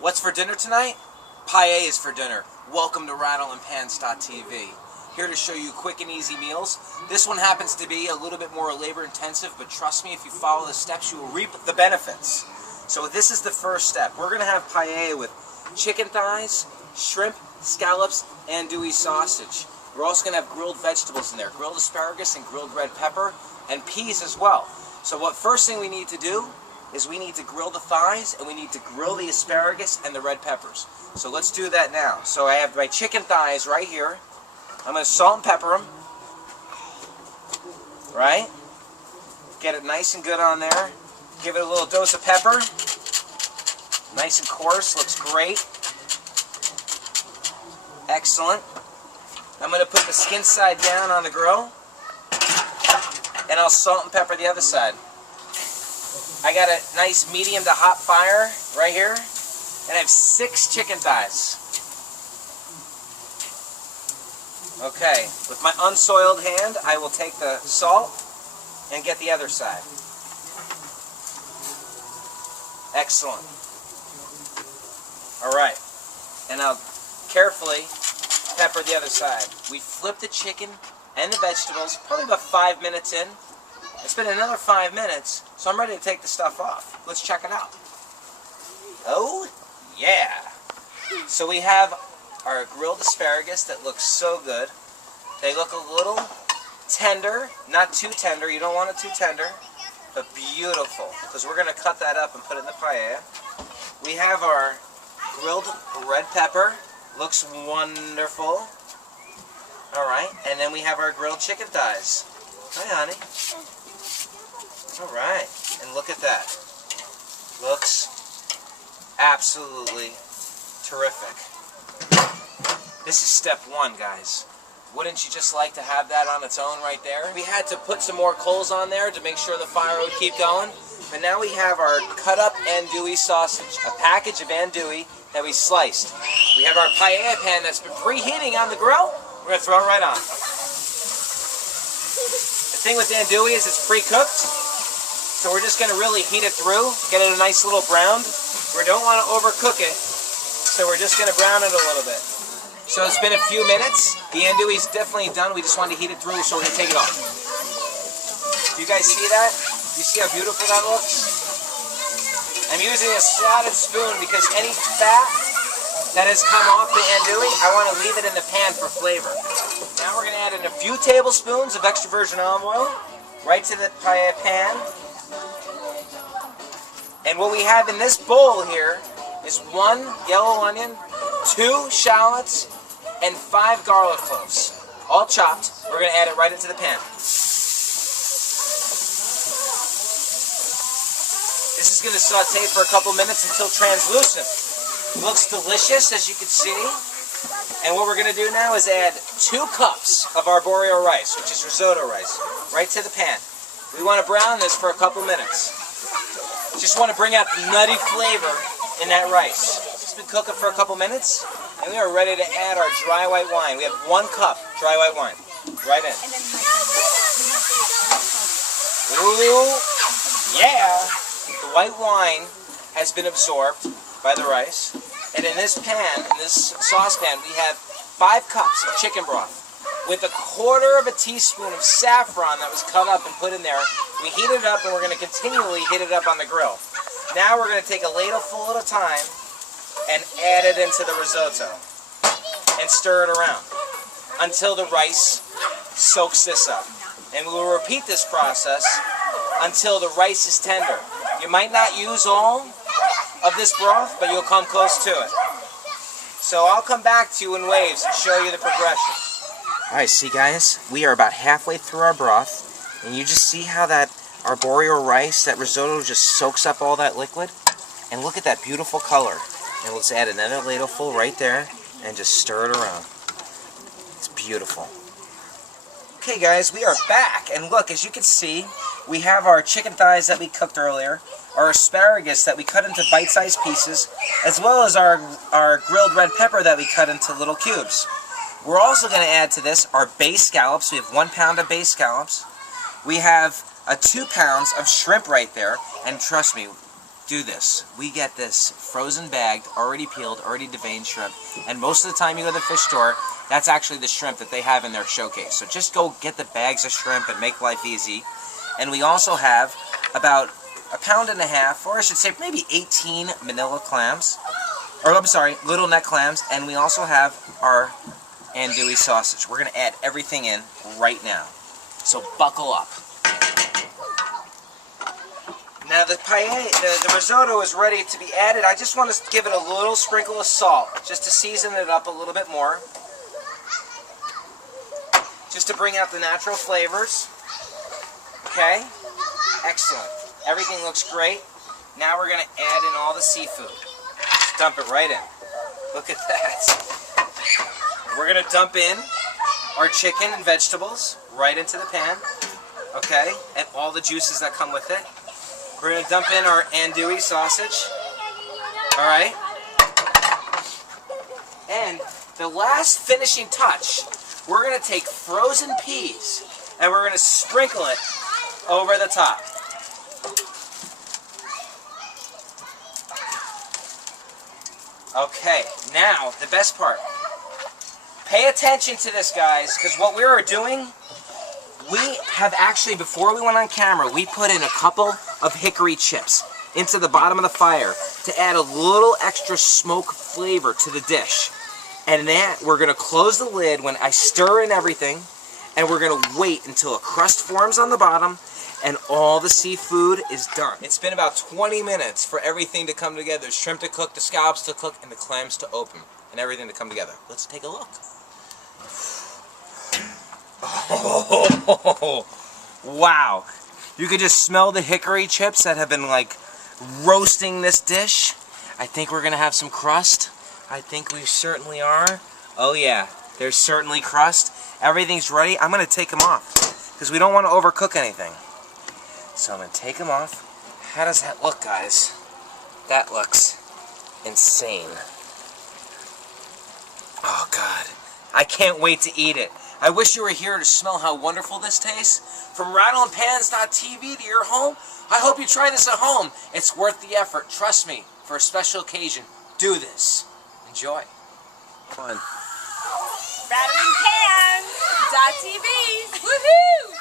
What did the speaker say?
What's for dinner tonight? Paella is for dinner. Welcome to RattleandPans.tv. Here to show you quick and easy meals. This one happens to be a little bit more labor intensive, but trust me, if you follow the steps, you will reap the benefits. So this is the first step. We're going to have paella with chicken thighs, shrimp, scallops, andouille sausage. We're also going to have grilled vegetables in there, grilled asparagus and grilled red pepper, and peas as well. So what first thing we need to do is we need to grill the thighs and we need to grill the asparagus and the red peppers. So let's do that now. So I have my chicken thighs right here. I'm going to salt and pepper them. Right? Get it nice and good on there. Give it a little dose of pepper. Nice and coarse. Looks great. Excellent. I'm going to put the skin side down on the grill. And I'll salt and pepper the other side. I got a nice medium to hot fire right here. And I have 6 chicken thighs. Okay, with my unsoiled hand, I will take the salt and get the other side. Excellent. Alright, and I'll carefully pepper the other side. We flip the chicken and the vegetables, probably about 5 minutes in. It's been another 5 minutes, so I'm ready to take the stuff off. Let's check it out. Oh, yeah. So we have our grilled asparagus that looks so good. They look a little tender, not too tender. You don't want it too tender, but beautiful, because we're going to cut that up and put it in the paella. We have our grilled red pepper. Looks wonderful. All right, and then we have our grilled chicken thighs. Hi, honey. All right, and look at that. Looks absolutely terrific. This is step 1, guys. Wouldn't you just like to have that on its own right there? We had to put some more coals on there to make sure the fire would keep going. But now we have our cut up andouille sausage, a package of andouille that we sliced. We have our paella pan that's been preheating on the grill. We're going to throw it right on. The thing with andouille is it's pre-cooked. So we're just going to really heat it through, get it a nice little brown. We don't want to overcook it, so we're just going to brown it a little bit. So it's been a few minutes. The andouille's definitely done. We just wanted to heat it through, so we're going to take it off. Do you guys see that? You see how beautiful that looks? I'm using a slotted spoon because any fat that has come off the andouille, I want to leave it in the pan for flavor. Now we're going to add in a few tablespoons of extra virgin olive oil right to the paella pan. And what we have in this bowl here is 1 yellow onion, 2 shallots, and 5 garlic cloves. All chopped. We're going to add it right into the pan. This is going to saute for a couple minutes until translucent. It looks delicious, as you can see. And what we're going to do now is add 2 cups of arborio rice, which is risotto rice, right to the pan. We want to brown this for a couple minutes. Just want to bring out the nutty flavor in that rice. It's been cooking for a couple minutes, and we are ready to add our dry white wine. We have 1 cup dry white wine. Right in. Ooh, yeah! The white wine has been absorbed by the rice. And in this pan, in this saucepan, we have 5 cups of chicken broth with 1/4 teaspoon of saffron that was cut up and put in there. We heat it up, and we're going to continually heat it up on the grill. Now we're going to take a ladle full at a time and add it into the risotto and stir it around until the rice soaks this up. And we will repeat this process until the rice is tender. You might not use all of this broth, but you'll come close to it. So I'll come back to you in waves and show you the progression. Alright, see guys, we are about halfway through our broth, and you just see how that arborio rice, that risotto, just soaks up all that liquid. And look at that beautiful color. And let's add another ladleful right there and just stir it around. It's beautiful. Okay guys, we are back, and look, as you can see, we have our chicken thighs that we cooked earlier, our asparagus that we cut into bite-sized pieces, as well as our grilled red pepper that we cut into little cubes. We're also going to add to this our bay scallops. We have 1 pound of bay scallops. We have 2 pounds of shrimp right there, and trust me, do this. We get this frozen bagged, already peeled, already deveined shrimp, and most of the time you go to the fish store, that's actually the shrimp that they have in their showcase. So just go get the bags of shrimp and make life easy. And we also have about 1.5 pounds, or I should say maybe 18 manila clams, or I'm sorry, little neck clams, and we also have our andouille sausage. We're going to add everything in right now. So buckle up. Now the paella, the risotto is ready to be added. I just want to give it a little sprinkle of salt, just to season it up a little bit more. Just to bring out the natural flavors. Okay? Excellent. Everything looks great. Now we're going to add in all the seafood. Just dump it right in. Look at that. We're going to dump in our chicken and vegetables right into the pan. Okay? And all the juices that come with it. We're going to dump in our andouille sausage. Alright? And the last finishing touch, we're going to take frozen peas and we're going to sprinkle it over the top. Okay, now the best part. Pay attention to this, guys, because what we are doing, we have actually, before we went on camera, we put in a couple of hickory chips into the bottom of the fire to add a little extra smoke flavor to the dish. And then we're going to close the lid when I stir in everything, and we're going to wait until a crust forms on the bottom and all the seafood is done. It's been about 20 minutes for everything to come together. Shrimp to cook, the scallops to cook, and the clams to open, and everything to come together. Let's take a look. Oh, wow. You could just smell the hickory chips that have been like roasting this dish. I think we're going to have some crust. I think we certainly are. Oh yeah, there's certainly crust. Everything's ready. I'm going to take them off because we don't want to overcook anything. So I'm going to take them off. How does that look, guys? That looks insane. Oh God, I can't wait to eat it. I wish you were here to smell how wonderful this tastes. From rattleandpans.tv to your home, I hope you try this at home. It's worth the effort. Trust me, for a special occasion, do this. Enjoy. Fun. Rattleandpans.tv. Woohoo!